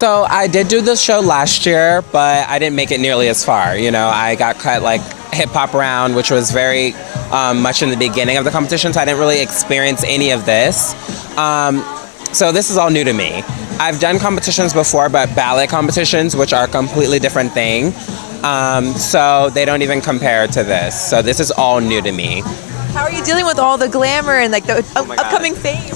So I did do the show last year, but I didn't make it nearly as far. You know, I got cut like hip hop round, which was very much in the beginning of the competition, so I didn't really experience any of this. So this is all new to me. I've done competitions before, but ballet competitions, which are a completely different thing. So they don't even compare to this. So this is all new to me. How are you dealing with all the glamour and like the upcoming fame?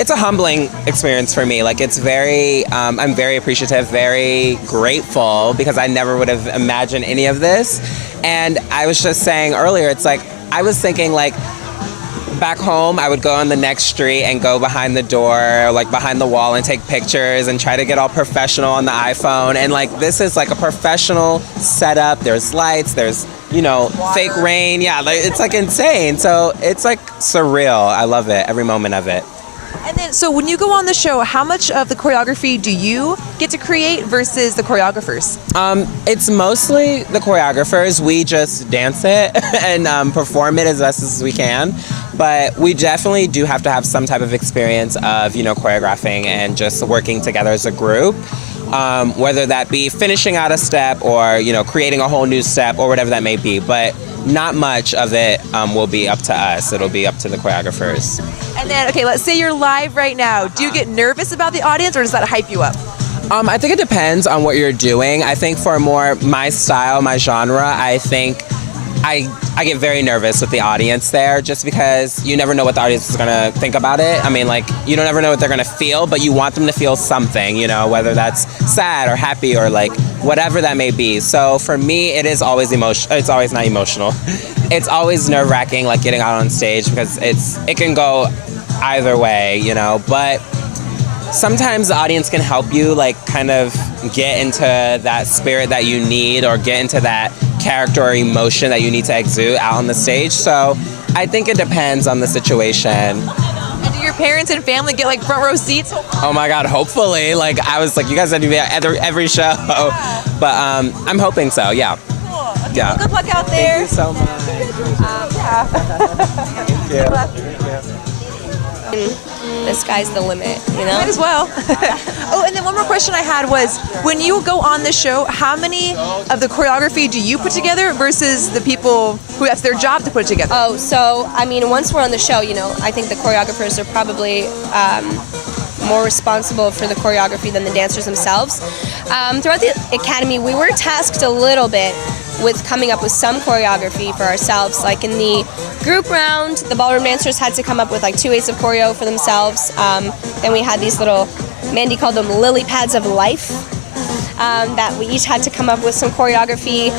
It's a humbling experience for me. Like it's very, I'm very appreciative, very grateful because I never would have imagined any of this. And I was just saying earlier, it's like, I was thinking like, back home, I would go on the next street and go behind the door, or like behind the wall and take pictures and try to get all professional on the iPhone. And like, this is like a professional setup. There's lights, there's, you know, water, fake rain. Yeah, like, it's like insane. So it's like surreal. I love it, every moment of it. And then, so when you go on the show, how much of the choreography do you get to create versus the choreographers? It's mostly the choreographers. We just dance it and perform it as best as we can. But we definitely do have to have some type of experience of, you know, choreographing and just working together as a group. Whether that be finishing out a step or, you know, creating a whole new step or whatever that may be. But not much of it will be up to us. It'll be up to the choreographers. And then, okay, let's say you're live right now. Do you get nervous about the audience or does that hype you up? I think it depends on what you're doing. I think for more my style, my genre, I think I get very nervous with the audience there just because you never know what the audience is going to think about it. I mean, like, you don't ever know what they're going to feel, but you want them to feel something, you know, whether that's sad or happy or like whatever that may be. So for me, it is always emotional. It's always not emotional. It's always nerve-wracking, like getting out on stage because it can go either way, you know, but sometimes the audience can help you like kind of get into that spirit that you need or get into that character or emotion that you need to exude out on the stage. So I think it depends on the situation. And do your parents and family get like front row seats? Oh my God, hopefully. Like I was like, you guys have to be at every show. Yeah. But I'm hoping so, yeah. Cool. Okay, yeah. Well, good luck out there. Thank you so much. Yeah. Thank you. The sky's the limit, you know? Might as well. Oh, and then one more question I had was, when you go on the show, how many of the choreography do you put together versus the people who that's their job to put it together? Oh, so, I mean, once we're on the show, you know, I think the choreographers are probably more responsible for the choreography than the dancers themselves. Throughout the academy, we were tasked a little bit with coming up with some choreography for ourselves. Like in the group round, the ballroom dancers had to come up with like 2 8s of choreo for themselves. Then we had these little, Mandy called them lily pads of life, that we each had to come up with some choreography.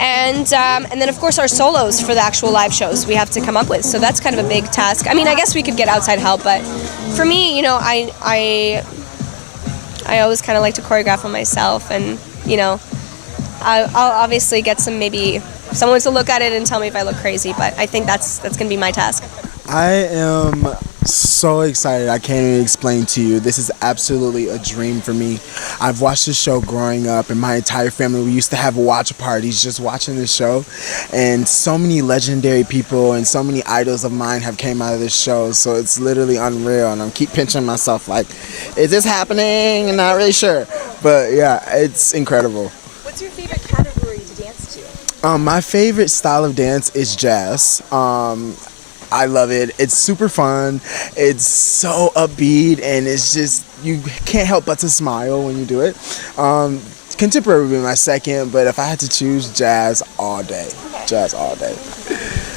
And then of course our solos for the actual live shows we have to come up with. So that's kind of a big task. I mean, I guess we could get outside help, but for me, you know, I always kind of like to choreograph on myself, and, you know, I'll obviously get maybe someone to look at it and tell me if I look crazy, but I think that's going to be my task. I am so excited. I can't even explain to you. This is absolutely a dream for me. I've watched this show growing up, and my entire family, we used to have watch parties just watching this show. And so many legendary people and so many idols of mine have came out of this show. So it's literally unreal. And I keep pinching myself like, is this happening? I'm not really sure. But yeah, it's incredible. What's your favorite category to dance to? My favorite style of dance is jazz. I love it. It's super fun. It's so upbeat, and it's just, you can't help but to smile when you do it. Contemporary would be my second, but if I had to choose, jazz all day. Okay. Jazz all day.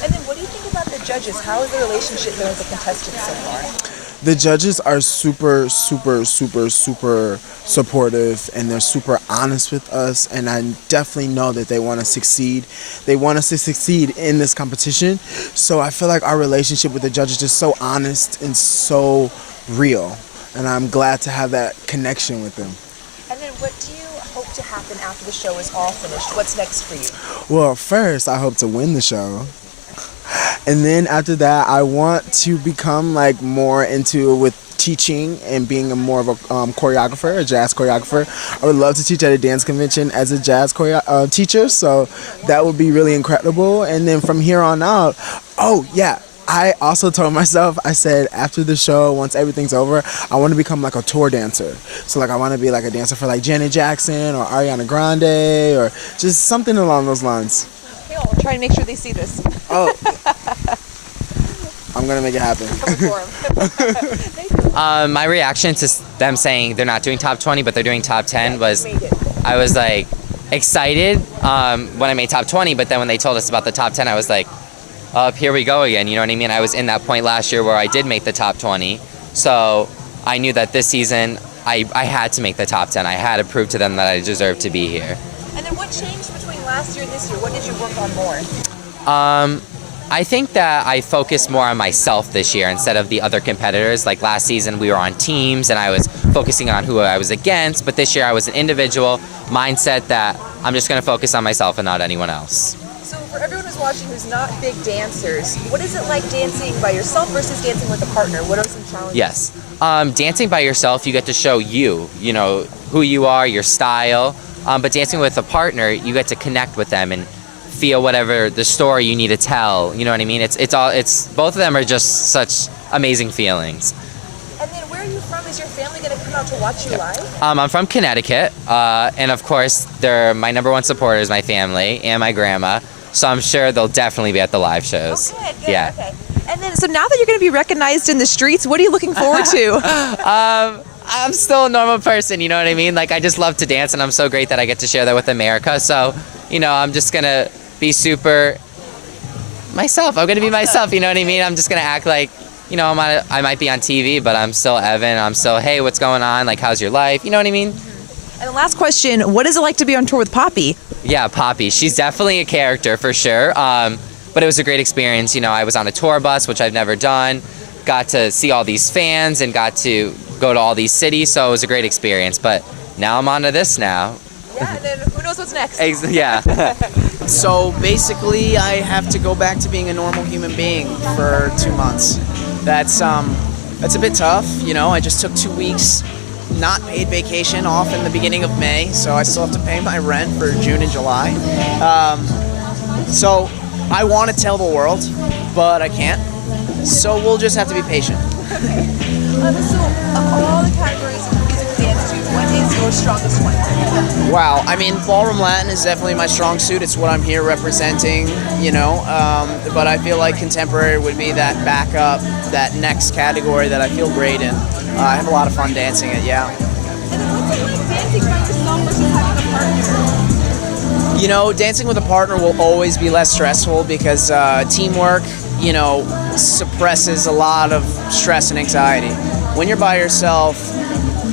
And then what do you think about the judges? How is the relationship there with the contestants so far? The judges are super, super, super, super supportive, and they're super honest with us, and I definitely know that they want to succeed. They want us to succeed in this competition, so I feel like our relationship with the judges is so honest and so real, and I'm glad to have that connection with them. And then what do you hope to happen after the show is all finished? What's next for you? Well, first, I hope to win the show. And then after that, I want to become like more into with teaching and being more of a choreographer, a jazz choreographer. I would love to teach at a dance convention as a jazz teacher, so that would be really incredible. And then from here on out, oh yeah, I also told myself, I said after the show, once everything's over, I want to become like a tour dancer. So like I want to be like a dancer for like Janet Jackson or Ariana Grande or just something along those lines. Okay, we'll try and make sure they see this. Oh. I'm gonna make it happen. My reaction to them saying they're not doing top 20 but they're doing top 10 was, I was like excited when I made top 20, but then when they told us about the top 10, I was like, up here we go again, you know what I mean? I was in that point last year where I did make the top 20, so I knew that this season I had to make the top 10. I had to prove to them that I deserved to be here. And then what changed between last year and this year? What did you work on more? I think that I focused more on myself this year instead of the other competitors. Like last season we were on teams and I was focusing on who I was against, but this year I was an individual mindset that I'm just going to focus on myself and not anyone else. So for everyone who's watching who's not big dancers, what is it like dancing by yourself versus dancing with a partner? What are some challenges? Yes. Dancing by yourself, you get to show you know, who you are, your style. But dancing with a partner, you get to connect with them and feel whatever the story you need to tell. You know what I mean? It's both of them are just such amazing feelings. And then where are you from? Is your family going to come out to watch you live? I'm from Connecticut, and of course, they're my number one supporters, my family and my grandma. So I'm sure they'll definitely be at the live shows. Oh, good, Yeah. Okay. And then, so now that you're going to be recognized in the streets, what are you looking forward to? I'm still a normal person, you know what I mean? Like, I just love to dance, and I'm so great that I get to share that with America. So, you know, I'm just gonna be super myself. I'm gonna be myself, you know what I mean? I'm just gonna act like, you know, I might be on TV, but I'm still Evan. I'm still, hey, what's going on? Like, how's your life? You know what I mean? And the last question, what is it like to be on tour with Poppy? Yeah, Poppy. She's definitely a character for sure. But it was a great experience. You know, I was on a tour bus, which I've never done. Got to see all these fans and got to go to all these cities. So it was a great experience. But now I'm on to this now. Yeah, and then who knows what's next? Yeah. So basically, I have to go back to being a normal human being for 2 months. That's a bit tough. You know, I just took 2 weeks not paid vacation off in the beginning of May, so I still have to pay my rent for June and July. So I want to tell the world, but I can't. So we'll just have to be patient. So of all the categories of music to dance to, what is your strongest one? Wow, I mean, ballroom Latin is definitely my strong suit. It's what I'm here representing, you know. But I feel like contemporary would be that backup, that next category that I feel great in. I have a lot of fun dancing it, yeah. And then what's it like dancing by yourself versus having a partner? You know, dancing with a partner will always be less stressful because teamwork, you know, suppresses a lot of stress and anxiety. When you're by yourself,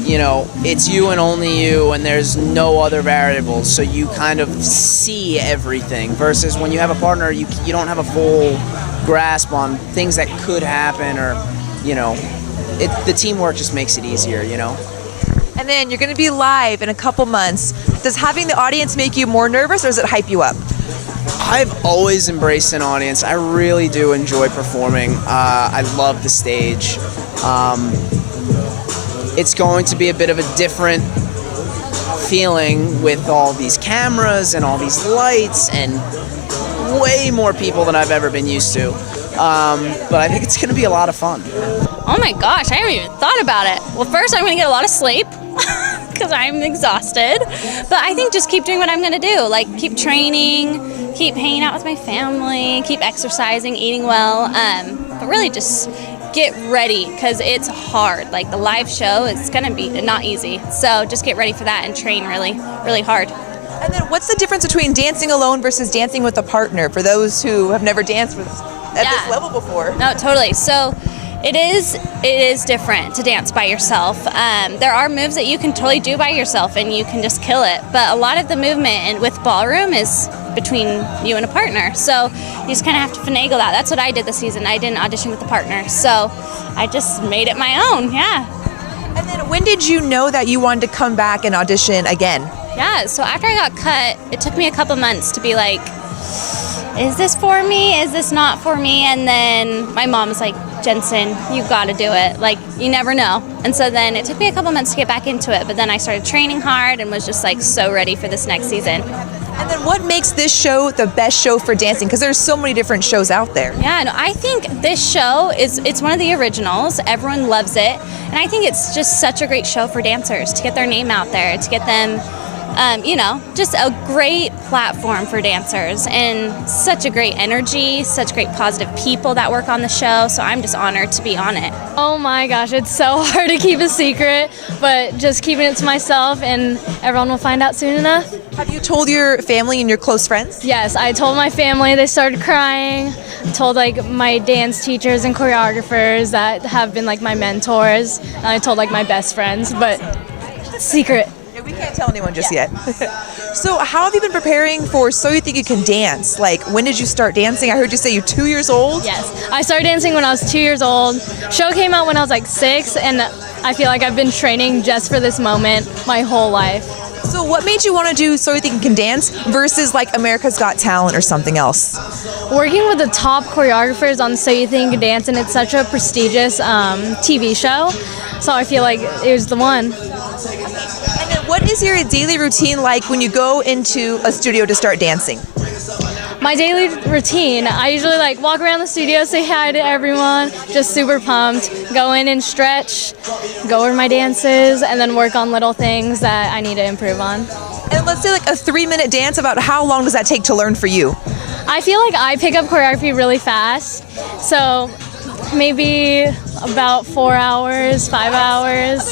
you know, it's you and only you, and there's no other variables, so you kind of see everything. Versus when you have a partner, you don't have a full grasp on things that could happen, or, you know, the teamwork just makes it easier, you know. And then you're going to be live in a couple months. Does having the audience make you more nervous, or does it hype you up? I've always embraced an audience. I really do enjoy performing. I love the stage. It's going to be a bit of a different feeling with all these cameras and all these lights and way more people than I've ever been used to. But I think it's going to be a lot of fun. Oh my gosh, I haven't even thought about it. Well, first I'm going to get a lot of sleep because I'm exhausted. But I think just keep doing what I'm going to do. Like, keep training, keep hanging out with my family, keep exercising, eating well. But really just get ready because it's hard. Like, the live show is going to be not easy. So just get ready for that and train really, really hard. And then what's the difference between dancing alone versus dancing with a partner for those who have never danced at this level before? No, totally. So it is different to dance by yourself. There are moves that you can totally do by yourself and you can just kill it. But a lot of the movement with ballroom is between you and a partner. So you just kind of have to finagle that. That's what I did this season. I didn't audition with a partner. So I just made it my own, yeah. And then when did you know that you wanted to come back and audition again? Yeah, so after I got cut, it took me a couple months to be like, is this for me? Is this not for me? And then my mom was like, Jensen, you gotta do it. Like, you never know. And so then it took me a couple months to get back into it, but then I started training hard and was just like so ready for this next season. And then what makes this show the best show for dancing? Because there's so many different shows out there. Yeah, no, I think this show it's one of the originals. Everyone loves it. And I think it's just such a great show for dancers to get their name out there, to get them, just a great platform for dancers and such a great energy, such great positive people that work on the show. So I'm just honored to be on it. Oh my gosh, it's so hard to keep a secret, but just keeping it to myself and everyone will find out soon enough. Have you told your family and your close friends? Yes, I told my family, they started crying. I told like my dance teachers and choreographers that have been like my mentors. And I told like my best friends, but secret. Yeah, we can't tell anyone just yet. So how have you been preparing for So You Think You Can Dance? Like, when did you start dancing? I heard you say you're 2 years old. Yes, I started dancing when I was 2 years old. Show came out when I was like 6, and I feel like I've been training just for this moment my whole life. So what made you want to do So You Think You Can Dance versus like America's Got Talent or something else? Working with the top choreographers on So You Think You Can Dance, and it's such a prestigious TV show, so I feel like it was the one. And then what is your daily routine like when you go into a studio to start dancing? My daily routine, I usually like walk around the studio, say hi to everyone, just super pumped, go in and stretch, go over my dances, and then work on little things that I need to improve on. And let's say like a 3-minute dance, about how long does that take to learn for you? I feel like I pick up choreography really fast, so maybe about 4 hours, 5 hours.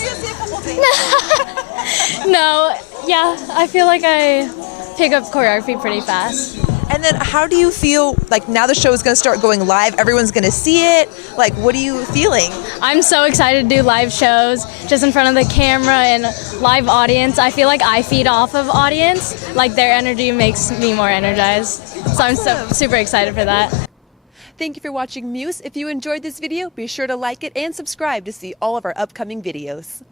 No, yeah, I feel like I pick up choreography pretty fast. And then how do you feel like now the show is going to start going live, everyone's going to see it? Like, what are you feeling? I'm so excited to do live shows just in front of the camera and live audience. I feel like I feed off of audience, like their energy makes me more energized. So I'm so super excited for that. Thank you for watching Muse. If you enjoyed this video, be sure to like it and subscribe to see all of our upcoming videos.